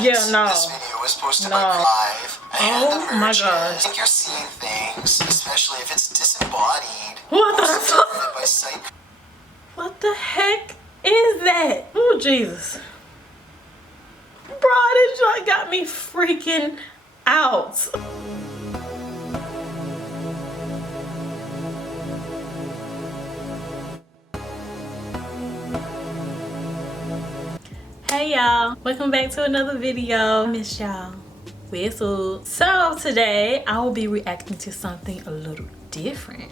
Yeah, no. This video was posted by Live. Oh my god. I think you're seeing things, especially if it's disembodied. What the fuck? What the heck is that? Oh, Jesus. Bro, this joint got me freaking out. Hey y'all, welcome back to another video. Miss y'all. Whistle. So today I will be reacting to something a little different.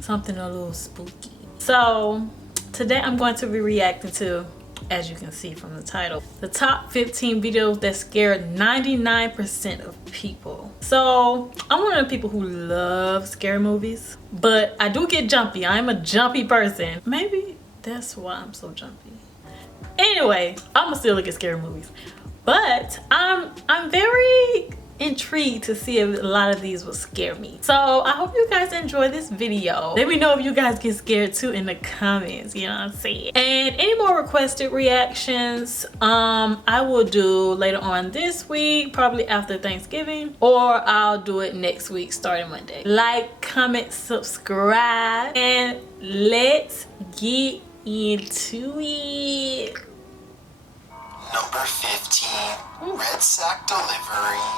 Something a little spooky. So today I'm going to be reacting to, as you can see from the title, the top 15 videos that scared 99% of people. So I'm one of the people who love scary movies, but I do get jumpy. I'm a jumpy person. Maybe that's why I'm so jumpy. Anyway, I'ma still look at scary movies, but I'm very intrigued to see if a lot of these will scare me. So I hope you guys enjoy this video. Let me know if you guys get scared too in the comments, you know what I'm saying? And any more requested reactions I will do later on this week, probably after Thanksgiving, or I'll do it next week starting Monday. Like, comment, subscribe, and let's get into it. Number 15, Red Sack Delivery.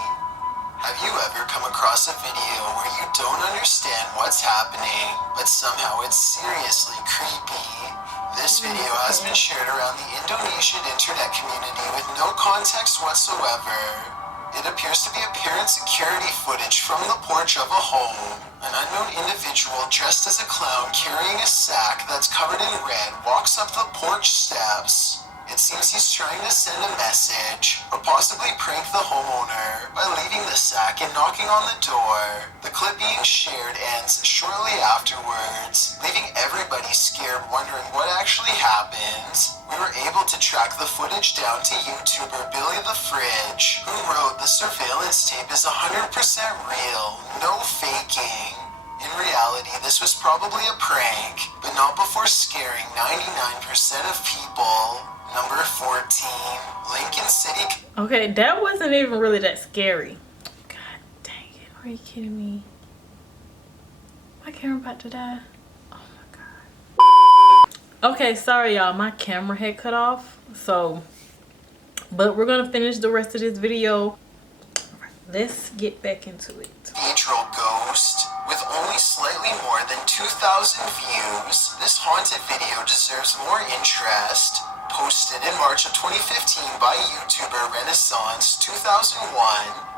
Have you ever come across a video where you don't understand what's happening, but somehow it's seriously creepy? This video has been shared around the Indonesian internet community with no context whatsoever. It appears to be apparent security footage from the porch of a home. An unknown individual dressed as a clown carrying a sack that's covered in red walks up the porch steps. It seems he's trying to send a message, or possibly prank the homeowner by leaving the sack and knocking on the door. The clip being shared ends shortly afterwards, leaving everybody scared, wondering what actually happened. We were able to track the footage down to YouTuber Billy the Fridge, who wrote the surveillance tape is 100% real, no faking. In reality, this was probably a prank, but not before scaring 99% of people. Number 14, Lincoln City. Okay, that wasn't even really that scary. God dang it, are you kidding me? My camera about to die. Oh my god. Okay, sorry y'all, my camera had cut off. But we're gonna finish the rest of this video. Let's get back into it. Cathedral ghost. With only slightly more than 2,000 views, this haunted video deserves more interest. Posted in March of 2015 by YouTuber Renaissance 2001,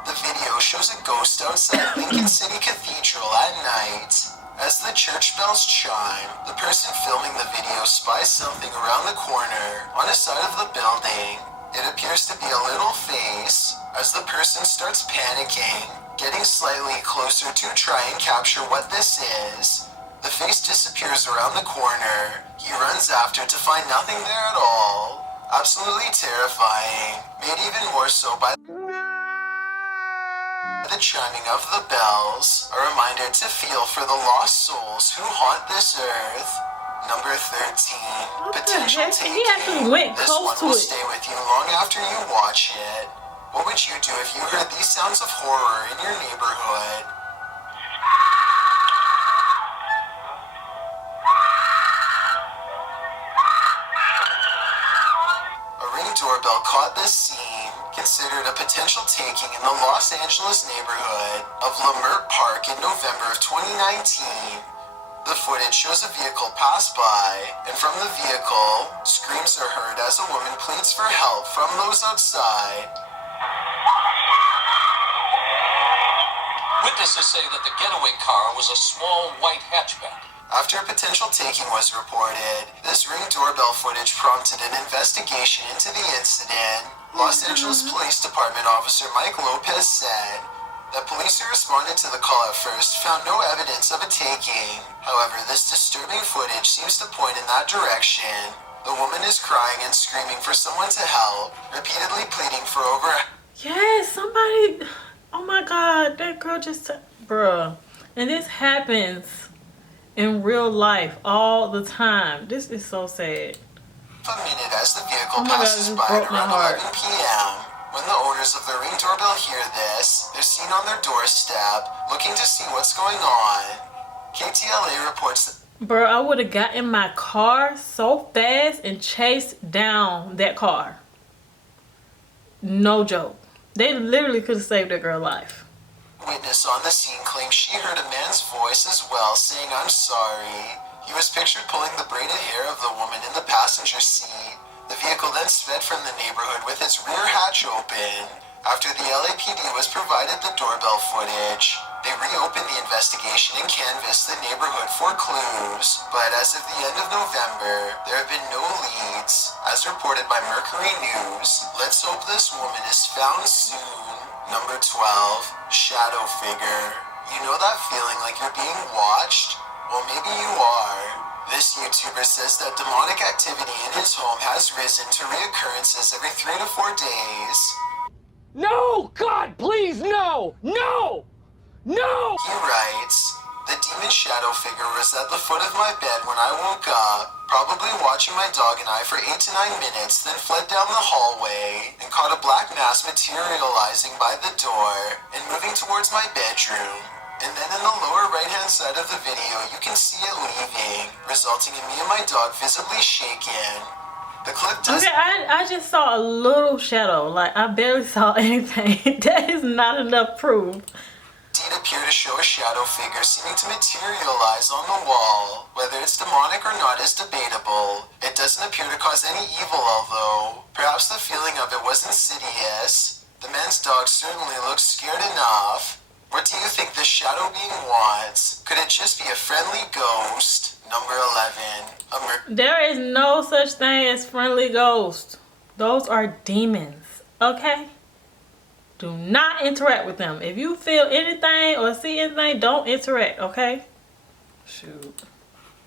the video shows a ghost outside Lincoln City Cathedral at night. As the church bells chime, the person filming the video spies something around the corner on the side of the building. It appears to be a little face. As the person starts panicking, getting slightly closer to try and capture what this is, the face disappears around the corner. He runs after to find nothing there at all. Absolutely terrifying, made even more so by the chiming of the bells. A reminder to feel for the lost souls who haunt this earth. Number 13, potential taking. This one will stay with you long after you watch it. What would you do if you heard these sounds of horror in your neighborhood? A Ring doorbell caught this scene, considered a potential taking in the Los Angeles neighborhood of Leimert Park in November of 2019. The footage shows a vehicle pass by, and from the vehicle, screams are heard as a woman pleads for help from those outside. Witnesses say that the getaway car was a small white hatchback. After a potential taking was reported, this Ring doorbell footage prompted an investigation into the incident. Los Angeles Police Department officer Mike Lopez said that police who responded to the call at first found no evidence of a taking. However, this disturbing footage seems to point in that direction. The woman is crying and screaming for someone to help, repeatedly pleading for over... Yes, somebody... Oh my god, that girl just... Bruh. And this happens in real life all the time. This is so sad. a minute as the vehicle Oh my God, passes this by at broke my around heart. 11 p.m. When the owners of the Ring doorbell hear this, they're seen on their doorstep, looking to see what's going on. KTLA reports that Bro, I would have got in my car so fast and chased down that car. No joke. They literally could have saved that girl's life. witness on the scene claims she heard a man's voice as well, saying, "I'm sorry." He was pictured pulling the braided hair of the woman in the passenger seat. The vehicle then sped from the neighborhood with its rear hatch open. After the LAPD was provided the doorbell footage, they reopened the investigation and canvassed the neighborhood for clues. But as of the end of November, there have been no leads. As reported by Mercury News, let's hope this woman is found soon. Number 12, shadow figure. You know that feeling like you're being watched? Well, maybe you are. This YouTuber says that demonic activity in his home has risen to reoccurrences every 3 to 4 days. No! God, please, no! No! No! He writes, "The demon shadow figure was at the foot of my bed when I woke up, probably watching my dog and I for 8 to 9 minutes, then fled down the hallway and caught a black mass materializing by the door and moving towards my bedroom. And then in the lower right-hand side of the video, you can see it leaving, resulting in me and my dog visibly shaken." The clip does... Okay, I just saw a little shadow. Like, I barely saw anything. That is not enough proof. Indeed appear to show a shadow figure seeming to materialize on the wall. Whether it's demonic or not is debatable. It doesn't appear to cause any evil, although perhaps the feeling of it was insidious. The man's dog certainly looks scared enough. What do you think the shadow being wants? Could it just be a friendly ghost? Number 11. There is no such thing as friendly ghosts. Those are demons, okay? Do not interact with them. If you feel anything or see anything, don't interact, okay? Shoot.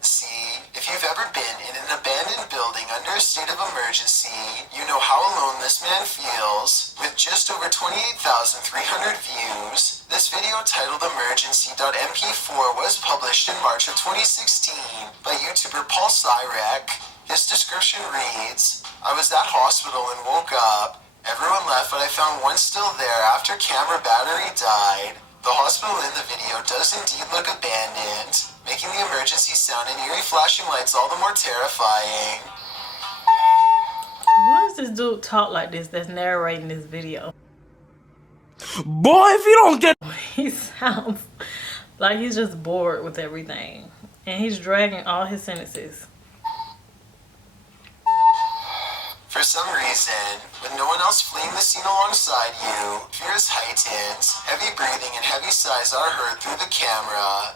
See, if you've ever been in an abandoned building under a state of emergency, you know how alone this man feels. With just over 28,300 views, this video titled Emergency.mp4 was published in March of 2016 by YouTuber Paul Cyrek. His description reads, "I was at hospital and woke up. Everyone left, but I found one still there after camera battery died. The hospital in the video does indeed look abandoned, making the emergency sound and eerie flashing lights all the more terrifying." Why does this dude talk like this that's narrating this video? Boy, if you don't get... He sounds like he's just bored with everything. And he's dragging all his sentences. For some reason, with no one else fleeing the scene alongside you, fear is heightened. Heavy breathing and heavy sighs are heard through the camera.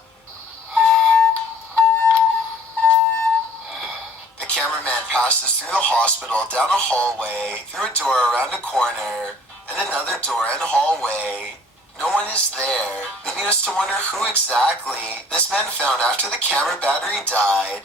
The cameraman passes through the hospital, down a hallway, through a door around a corner, and another door and hallway. No one is there, leaving us to wonder who exactly this man found after the camera battery died.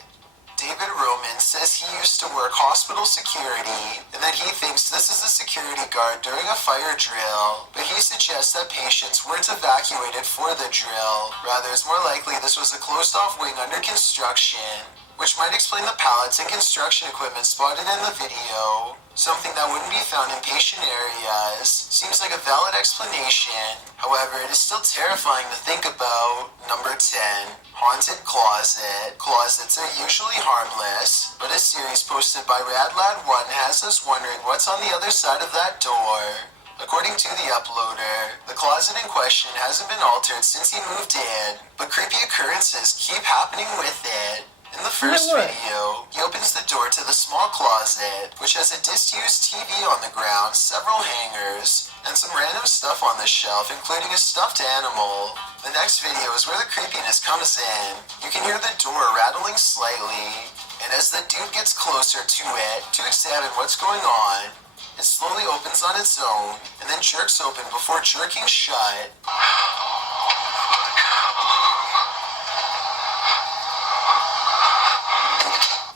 David Roman says he used to work hospital security and that he thinks this is a security guard during a fire drill, but he suggests that patients weren't evacuated for the drill. Rather, it's more likely this was a closed-off wing under construction, which might explain the pallets and construction equipment spotted in the video. Something that wouldn't be found in patient areas. Seems like a valid explanation. However, it is still terrifying to think about. Number 10. Haunted Closet. Closets are usually harmless, but a series posted by RadLad1 has us wondering what's on the other side of that door. According to the uploader, the closet in question hasn't been altered since he moved in, but creepy occurrences keep happening with it. In the first video, he opens the door to the small closet, which has a disused TV on the ground, several hangers, and some random stuff on the shelf, including a stuffed animal. The next video is where the creepiness comes in. You can hear the door rattling slightly, and as the dude gets closer to it to examine what's going on, it slowly opens on its own, and then jerks open before jerking shut.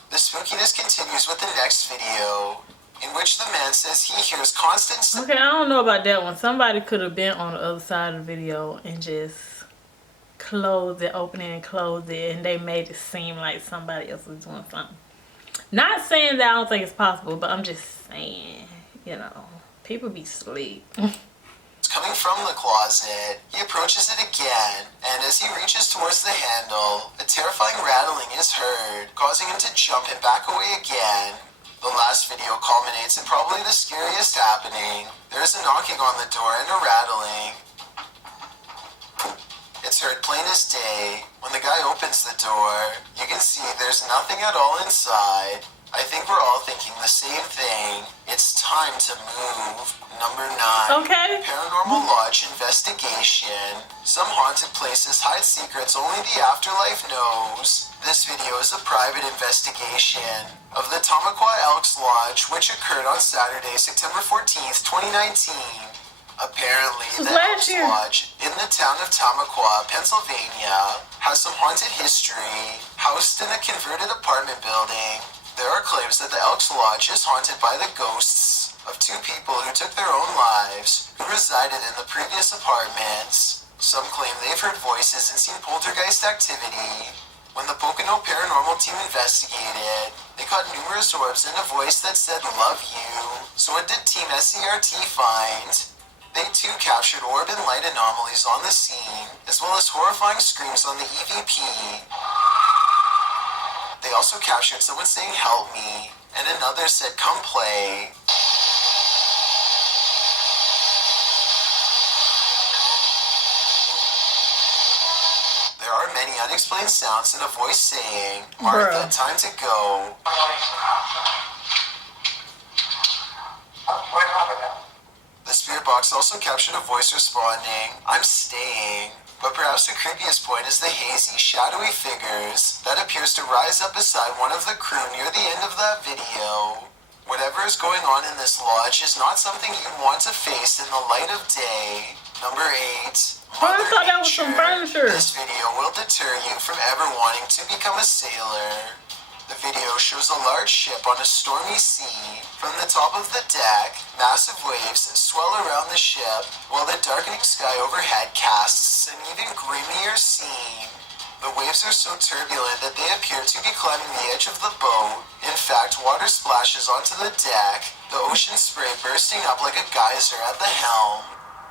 The spookiness continues with the next video, in which the man says he hears constant... Okay, I don't know about that one. Somebody could have been on the other side of the video and just closed it, opened it and closed it, and they made it seem like somebody else was doing something. Not saying that I don't think it's possible, but I'm just saying, you know, people be sleep. Coming from the closet, he approaches it again, and as he reaches towards the handle, a terrifying rattling is heard, causing him to jump and back away again. The last video culminates in probably the scariest happening. There is a knocking on the door and a rattling. It's heard plain as day. When the guy opens the door, you can see there's nothing at all inside. I think we're all thinking the same thing. It's time to move. Number 9. Okay. Paranormal Lodge investigation. Some haunted places hide secrets only the afterlife knows. This video is a private investigation of the Tamaqua Elks Lodge, which occurred on Saturday, September 14th, 2019. Apparently, the Elks Lodge in the town of Tamaqua, Pennsylvania, has some haunted history. Housed in a converted apartment building, there are claims that the Elks Lodge is haunted by the ghosts of 2 people who took their own lives, who resided in the previous apartments. Some claim they've heard voices and seen poltergeist activity. When the Pocono Paranormal team investigated, they caught numerous orbs and a voice that said, "Love you." So what did Team SCRT find? They too captured orb and light anomalies on the scene, as well as horrifying screams on the EVP. They also captured someone saying, "Help me," and another said, "Come play." There are many unexplained sounds and a voice saying, "Martha, time to go." The spirit box also captured a voice responding, "I'm staying." But perhaps the creepiest point is the hazy, shadowy figures that appears to rise up beside one of the crew near the end of that video. Whatever is going on in this lodge is not something you'd want to face in the light of day. Number 8. I thought that was some furniture. This video will deter you from ever wanting to become a sailor. The video shows a large ship on a stormy sea. From the top of the deck, massive waves swell around the ship, while the darkening sky overhead casts an even grimmier scene. The waves are so turbulent that they appear to be climbing the edge of the boat. In fact, water splashes onto the deck, the ocean spray bursting up like a geyser at the helm.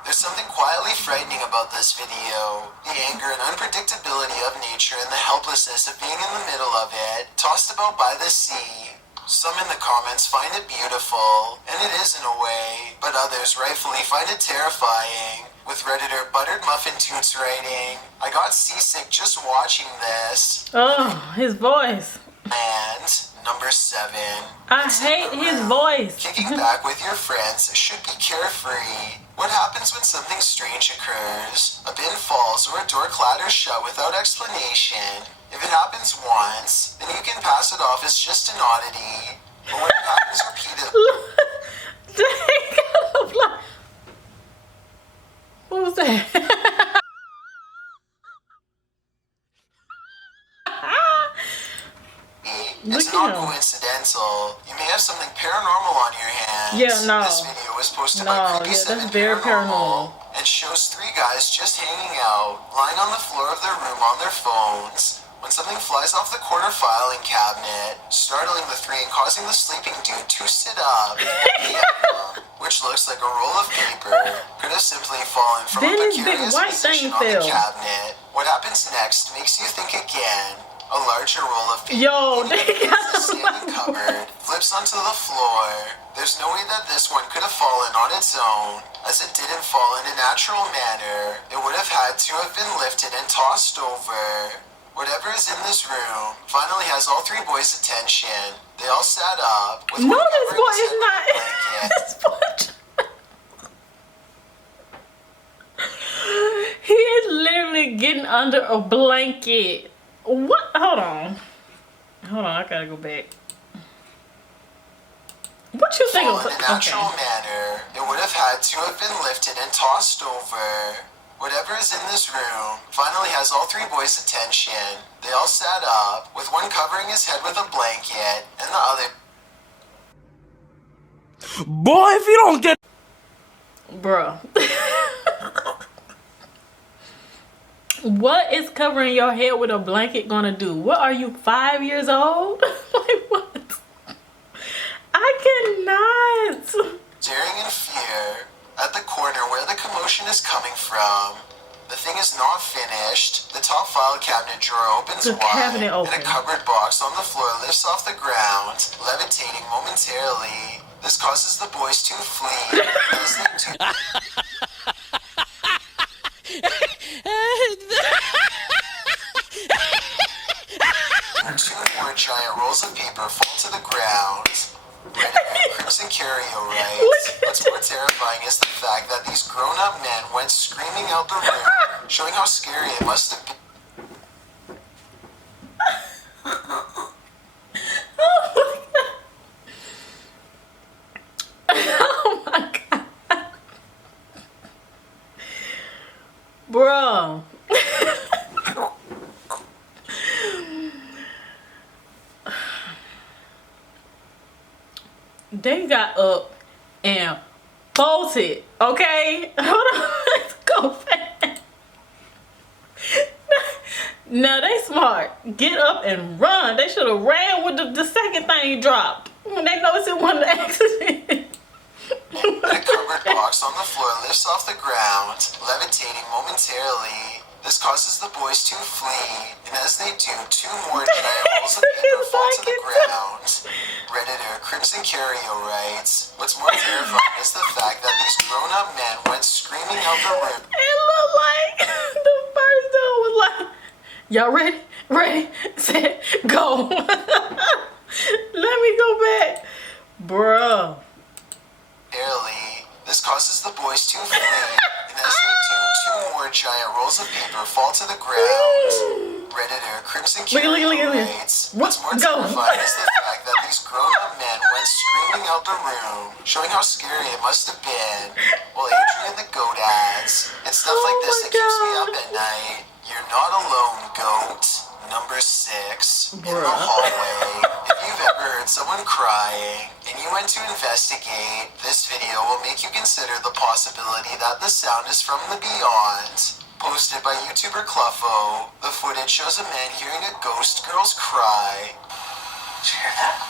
There's something quietly frightening about this video. The anger and unpredictability of nature and the helplessness of being in the middle of it, tossed about by the sea. Some in the comments find it beautiful, and it is in a way, but others rightfully find it terrifying. With Redditor Buttered Muffin Toots writing, "I got seasick just watching this." Oh, his voice. And number 7. I hate his voice. Kicking back with your friends should be carefree. What happens when something strange occurs? A bin falls or a door clatters shut without explanation. If it happens once, then you can pass it off as just an oddity. But when it happens repeatedly... What was that? It's not coincidental. You may have something paranormal on your hands. Yeah, no. This video was posted by that's very paranormal. And shows 3 guys just hanging out, lying on the floor of their room on their phones, when something flies off the corner filing cabinet, startling the 3 and causing the sleeping dude to sit up. Which looks like a roll of paper, could have simply fallen from a precarious position on the cabinet. What happens next makes you think again. A larger roll of paper standing cupboard flips onto the floor. There's no way that this one could have fallen on its own, as it didn't fall in a natural manner. It would have had to have been lifted and tossed over. Whatever is in this room finally has all 3 boys' attention. They all sat up. With no, this boy is not. This boy. He is literally getting under a blanket. What? Hold on, I gotta go back. What you think of in a natural manner, it would have had to have been lifted and tossed over. Whatever is in this room finally has all 3 boys' attention. They all sat up, with one covering his head with a blanket, and the other... Boy, if you don't get... Bruh. What is covering your head with a blanket gonna do? What are you, 5 years old? Like what? I cannot. Staring in fear at the corner where the commotion is coming from. The thing is not finished. The top file cabinet drawer opens The wide, cabinet and a opens. cupboard box on the floor lifts off the ground, levitating momentarily. This causes the boys to flee as they do. Two more giant rolls of paper fall to the ground. Redhead Crimson Curio writes, what's more terrifying is the fact that these grown-up men went screaming out the room, showing how scary it must have been. Oh my god. Bro. They got up and bolted. Okay? Hold on. Let's go back. Now they smart. Get up and run. They should have ran with the second thing dropped. When they noticed it wasn't an accident. The cupboard box on the floor lifts off the ground, levitating momentarily. This causes the boys to flee, and as they do, two more giant rolls of paper fall to the ground. Redditor Crimson Curio writes, what's more terrifying is the fact that these grown-up men went screaming out the room. It looked like the first dude was like, y'all ready? Ready, set, go. Let me go back. Bruh. Barely. This causes the boys to flee, and as they do, two more giant rolls of paper fall to the ground. Redditor Crimson Curio writes, what's more terrifying is the fact that these grown-up men went screaming out the room, showing how scary it must have been. Well, Adrian the goat adds, it's stuff like this that keeps me up at night. You're not alone, goat. Number 6, in the hallway. If you've ever heard someone crying and you went to investigate, this video will make you consider the possibility that the sound is from the beyond. Posted by YouTuber Cluffo, the footage shows a man hearing a ghost girl's cry. Did you hear that?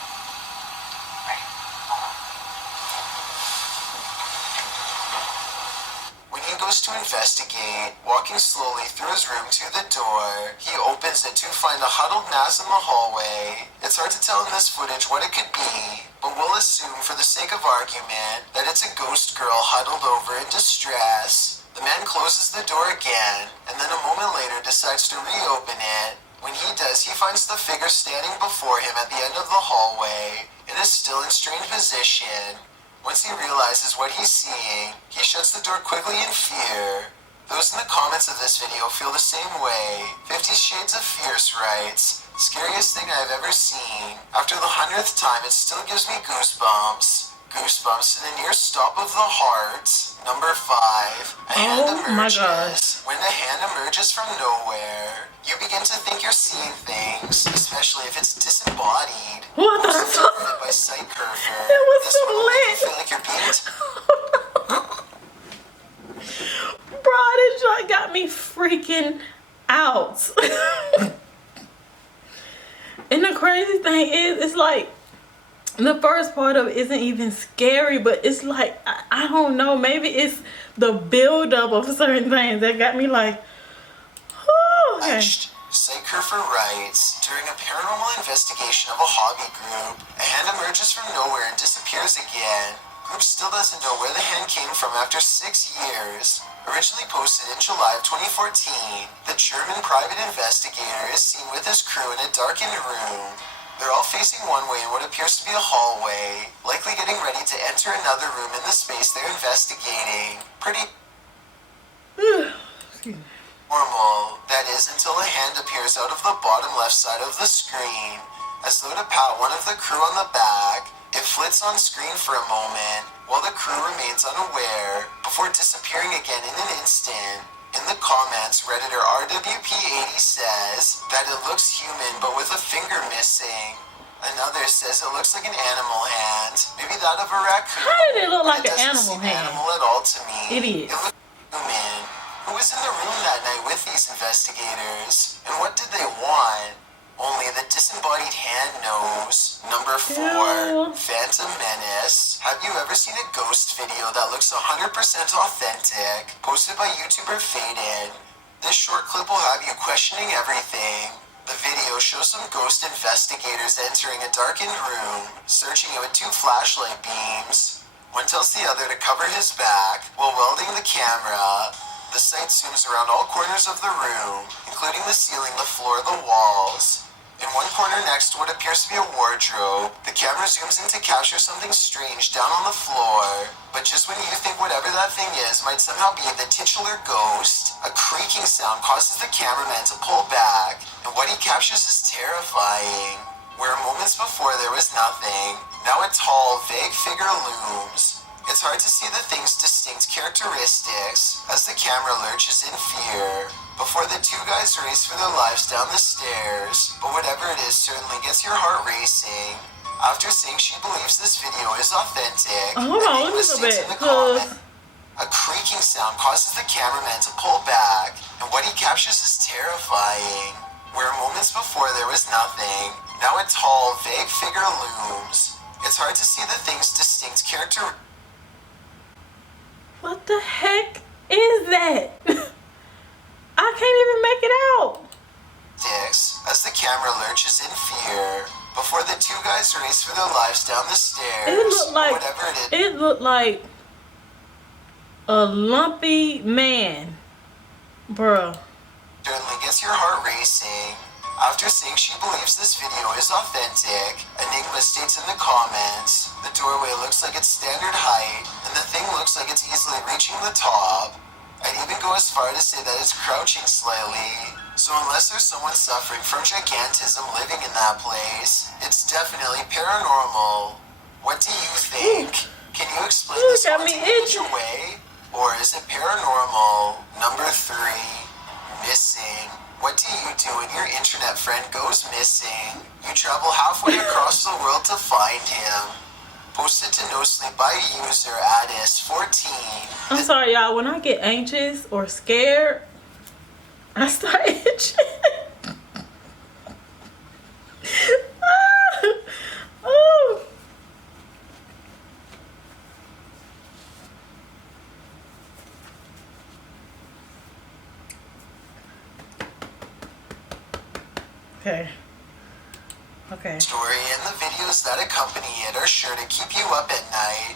When he goes to investigate, walking slowly through his room to the door, he opens it to find a huddled mass in the hallway. It's hard to tell in this footage what it could be, but we'll assume for the sake of argument that it's a ghost girl huddled over in distress. The man closes the door again, and then a moment later decides to reopen it. When he does, he finds the figure standing before him at the end of the hallway. It is still in strained position. Once he realizes what he's seeing, he shuts the door quickly in fear. Those in the comments of this video feel the same way. 50 Shades of Fierce writes, scariest thing I've ever seen. After the 100th time, it still gives me goosebumps. Goosebumps to the near stop of the heart. Number 5, a hand emerges. When a hand emerges from nowhere, you begin to think you're seeing things, especially if it's disembodied. What the fuck? By Sight Curver. It was This so one will make you lit. feel like you're being Bro, this joint got me freaking out. And the crazy thing is, it's like, the first part of it isn't even scary, but it's like, I don't know, maybe it's the build-up of certain things that got me like, oh, okay. Sight Curver writes, during a paranormal investigation of a hobby group, a hand emerges from nowhere and disappears again. Group still doesn't know where the hand came from after 6 years. Originally posted in July of 2014, the German private investigator is seen with his crew in a darkened room. They're all facing one way in what appears to be a hallway, likely getting ready to enter another room in the space they're investigating. Pretty normal, that is, until a hand appears out of the bottom left side of the screen. As though to pat one of the crew on the back, it flits on screen for a moment, while the crew remains unaware, before disappearing again in an instant. In the comments, Redditor RWP80 says that it looks human but with a finger missing. Another says it looks like an animal hand, maybe that of a raccoon. How did it look like an doesn't animal seem hand? animal at all to me. It is. It looks human. Who was in the room that night with these investigators? And what did they want? Only the disembodied hand knows. Number 4, Ew. Phantom Menace. Have you ever seen a ghost video that looks 100% authentic? Posted by YouTuber Faden. This short clip will have you questioning everything. The video shows some ghost investigators entering a darkened room, searching it with 2 flashlight beams. One tells the other to cover his back while welding the camera. The sight zooms around all corners of the room, including the ceiling, the floor, the walls. In one corner next to what appears to be a wardrobe, the camera zooms in to capture something strange down on the floor. But just when you think whatever that thing is might somehow be the titular ghost, a creaking sound causes the cameraman to pull back, and what he captures is terrifying. Where moments before there was nothing, now a tall, vague figure looms. It's hard to see the thing's distinct characteristics as the camera lurches in fear before the 2 guys race for their lives down the stairs, but whatever it is certainly gets your heart racing. After saying she believes this video is authentic, Hold on, let me go states in the back, comment, a creaking sound causes the cameraman to pull back, and what he captures is terrifying. Where moments before there was nothing, now a tall, vague figure looms. It's hard to see the thing's distinct character. What the heck is that? I can't even make it out. As the camera lurches in fear before the 2 guys race for their lives down the stairs. It looked like whatever it is. It looked like a lumpy man, bruh. Certainly gets your heart racing. After saying she believes this video is authentic, Enigma states in the comments, the doorway looks like it's standard height, and the thing looks like it's easily reaching the top. I'd even go as far to say that it's crouching slightly. So unless there's someone suffering from gigantism living in that place, it's definitely paranormal. What do you think? Can you explain this got one me to me itching. way? Or is it paranormal? Number 3, missing. What do you do when your internet friend goes missing? You travel halfway across the world to find him. Posted to No Sleep by user Addis 14. I'm sorry, y'all. When I get anxious or scared, I start itching. Oh. Okay. Story and the videos that accompany it are sure to keep you up at night.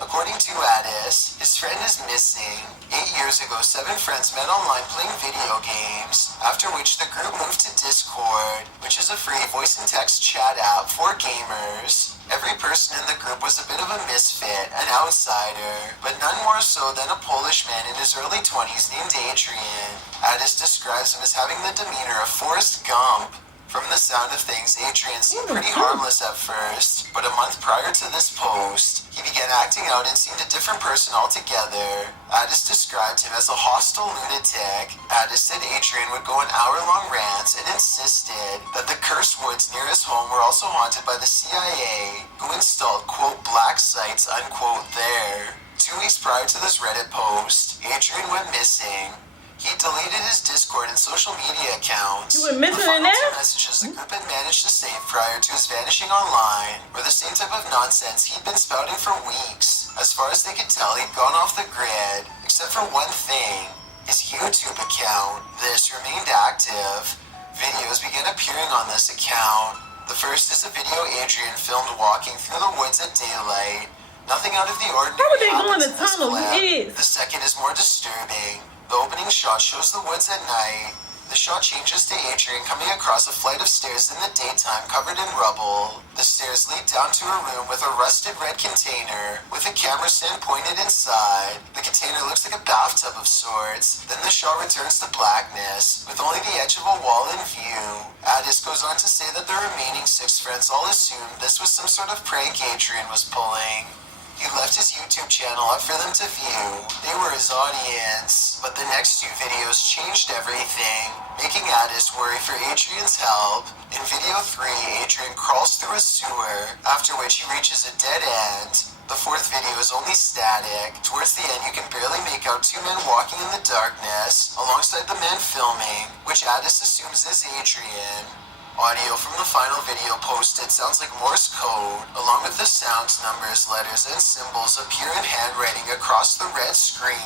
According to Addis, his friend is missing. 8 years ago, 7 friends met online playing video games, after which the group moved to Discord, which is a free voice and text chat app for gamers. Every person in the group was a bit of a misfit, an outsider, but none more so than a Polish man in his early 20s named Adrian. Addis describes him as having the demeanor of Forrest Gump. From the sound of things, Adrian seemed pretty harmless at first, but a month prior to this post, he began acting out and seemed a different person altogether. Addis described him as a hostile lunatic. Addis said Adrian would go on hour-long rants and insisted that the cursed woods near his home were also haunted by the CIA, who installed, quote, black sites, unquote, there. 2 weeks prior to this Reddit post, Adrian went missing. He deleted his Discord and social media accounts. You went missing The in final 2 there? messages the group had managed to save prior to his vanishing online were the same type of nonsense he'd been spouting for weeks. As far as they could tell, he'd gone off the grid, except for one thing, his YouTube account. This remained active. Videos began appearing on this account. The first is a video Adrian filmed walking through the woods at daylight. Nothing out of the ordinary. Why would they go in happens the in this tunnel? clip. It is. The second is more disturbing. The opening shot shows the woods at night. The shot changes to Adrian coming across a flight of stairs in the daytime covered in rubble. The stairs lead down to a room with a rusted red container with a camera stand pointed inside. The container looks like a bathtub of sorts. Then the shot returns to blackness with only the edge of a wall in view. Addis goes on to say that the remaining 6 friends all assumed this was some sort of prank Adrian was pulling. He left his YouTube channel up for them to view. They were his audience. But the next 2 videos changed everything, making Addis worry for Adrian's help. In video 3, Adrian crawls through a sewer, after which he reaches a dead end. The 4th video is only static. Towards the end, you can barely make out 2 men walking in the darkness, alongside the man filming, which Addis assumes is Adrian. Audio from the final video posted sounds like Morse code, along with the sounds, numbers, letters, and symbols appear in handwriting across the red screen.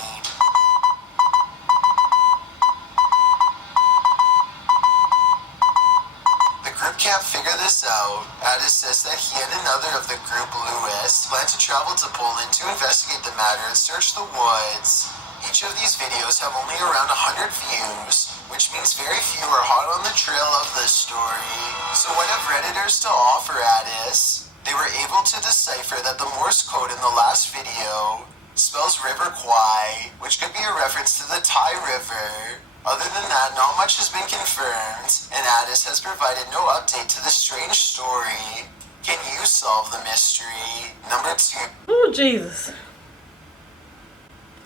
The group can't figure this out. Addis says that he and another of the group, Lewis, plan to travel to Poland to investigate the matter and search the woods. Each of these videos have only around 100 views, which means very few are hot on the trail of this story. So what have Redditors to offer Addis? They were able to decipher that the Morse code in the last video spells River Kwai, which could be a reference to the Thai River. Other than that, not much has been confirmed, and Addis has provided no update to the strange story. Can you solve the mystery? Number 2. Oh, Jesus.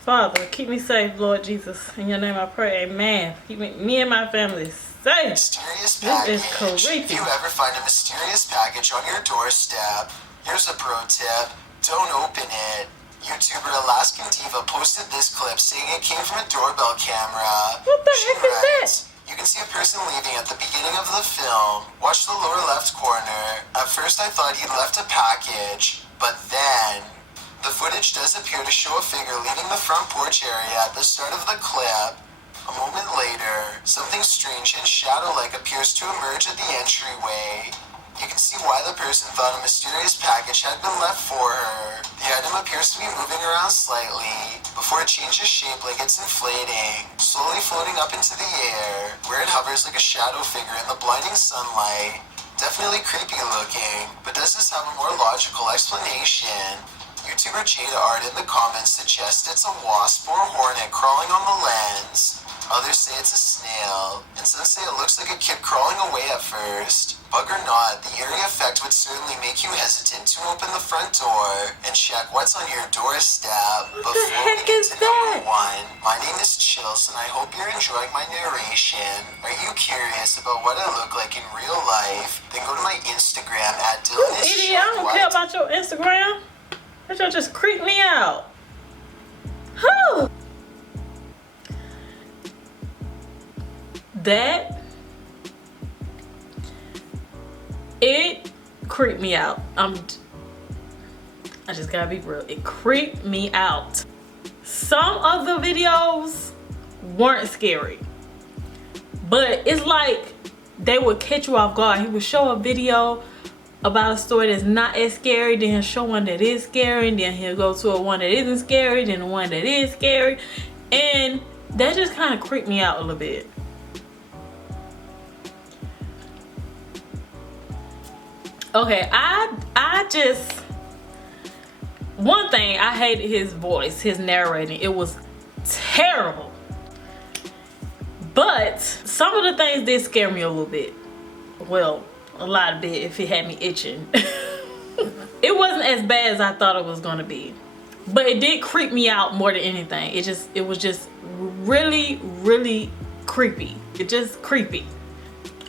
Father, keep me safe, Lord Jesus. In your name I pray, amen. Keep me and my family safe. Mysterious This package. is creepy. If you ever find a mysterious package on your doorstep, here's a pro tip. Don't open it. YouTuber Alaskan Diva posted this clip saying it came from a doorbell camera. What the She heck is that? writes, "You can see a person leaving at the beginning of the film. Watch the lower left corner. At first I thought he'd left a package, but then..." The footage does appear to show a figure leaving the front porch area at the start of the clip. A moment later, something strange and shadow-like appears to emerge at the entryway. You can see why the person thought a mysterious package had been left for her. The item appears to be moving around slightly before it changes shape like it's inflating, slowly floating up into the air, where it hovers like a shadow figure in the blinding sunlight. Definitely creepy looking, but does this have a more logical explanation? YouTuber Jada Art in the comments suggests it's a wasp or hornet crawling on the lens. Others say it's a snail, and some say it looks like a kid crawling away at first. Bug or not, the eerie effect would certainly make you hesitant to open the front door and check what's on your doorstep. What the heck is Number that? 1, my name is Chills, and I hope you're enjoying my narration. Are you curious about what I look like in real life? Then go to my Instagram at Dylan is Idiot, I don't care about your Instagram. That y'all just creep me out. Whew. That, it creeped me out. I just gotta be real. It creeped me out. Some of the videos weren't scary, but it's like they would catch you off guard. He would show a video about a story that's not as scary, then he'll show one that is scary, and then he'll go to a one that isn't scary, then the one that is scary, and that just kind of creeped me out a little bit. Okay, I just, one thing, I hated his voice, his narrating. It was terrible. But some of the things did scare me a little bit. Well, a lot of bit if it had me itching. It wasn't as bad as I thought it was gonna be, but it did creep me out more than anything. It was just really creepy. It just creepy.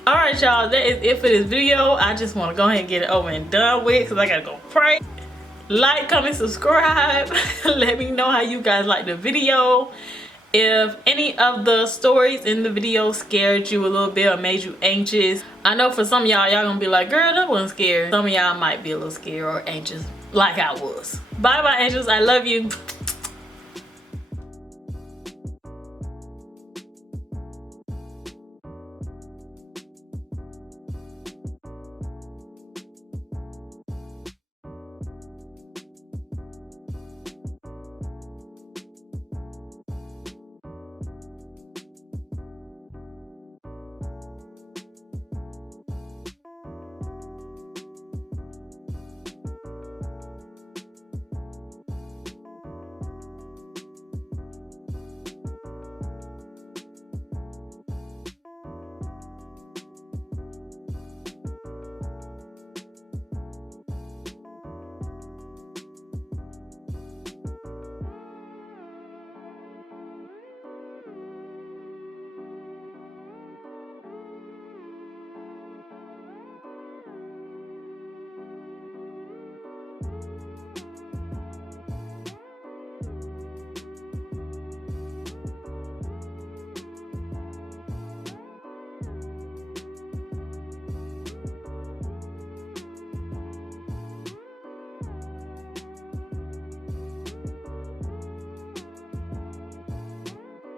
All right, y'all, that is it for this video. I just want to go ahead and get it over and done with because I gotta go pray. Like, comment, subscribe. Let me know how you guys like the video. If any of the stories in the video scared you a little bit or made you anxious. I know for some of y'all gonna be like, girl, that wasn't scary. Some of y'all might be a little scared or anxious like I was. Bye bye, angels. I love you.